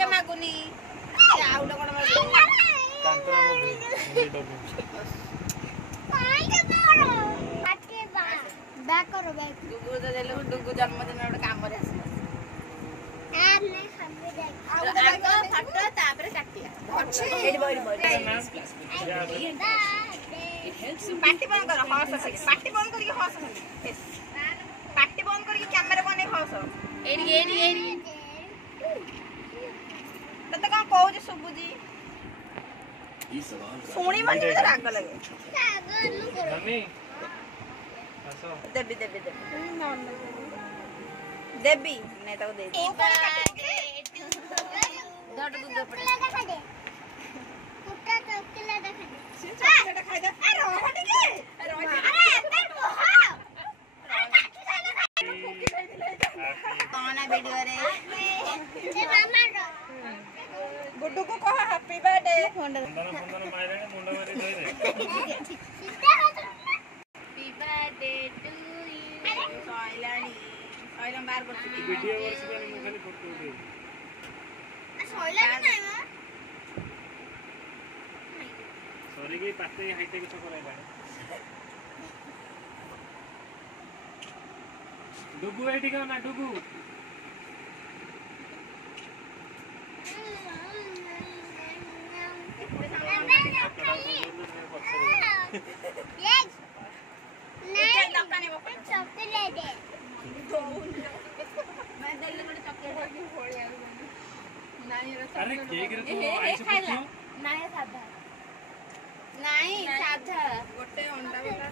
के मागुनी आउला कोन मागुनी कांतरा movie Dabboo back करो बैक डुगु तो देले डुगु जन्मदिन रे काम रे आसी हमने खाबे देख आगो फटो तापर काटिया एडी बडी पार्टी बंद करो हस पार्टी बंद करके हस पार्टी बंद करके कैमरा बने हस एडी तते का कहू जे सुबुजी सोनी मन में राग लगे मम्मी आसो देबी नहीं तो दे दट दूध पड़े देखा दे कुत्ता चोकला देखा दे चॉकलेट खाई दे अरे रोटी के अरे कौन है वीडियो रे ए मामा रो गुड्डू को कहा हैप्पी बर्थडे मुंडा मारे मुंडा मारी दे रे हैप्पी बर्थडे टू यू सोइलानी बार करछि वीडियो वर्ष में मु खाली फोटो दे सोइला नहीं मां सॉरी की पाते हाईटेक छ कराई बा डुगु एठी का ना डुगु नहीं दुकान में पे चॉकलेट दे मैं दिल्ली में चॉकलेट की होली आ नहीं रे अरे केक रे तो आइस पूछो नहीं साधा गोटे अंडा वाला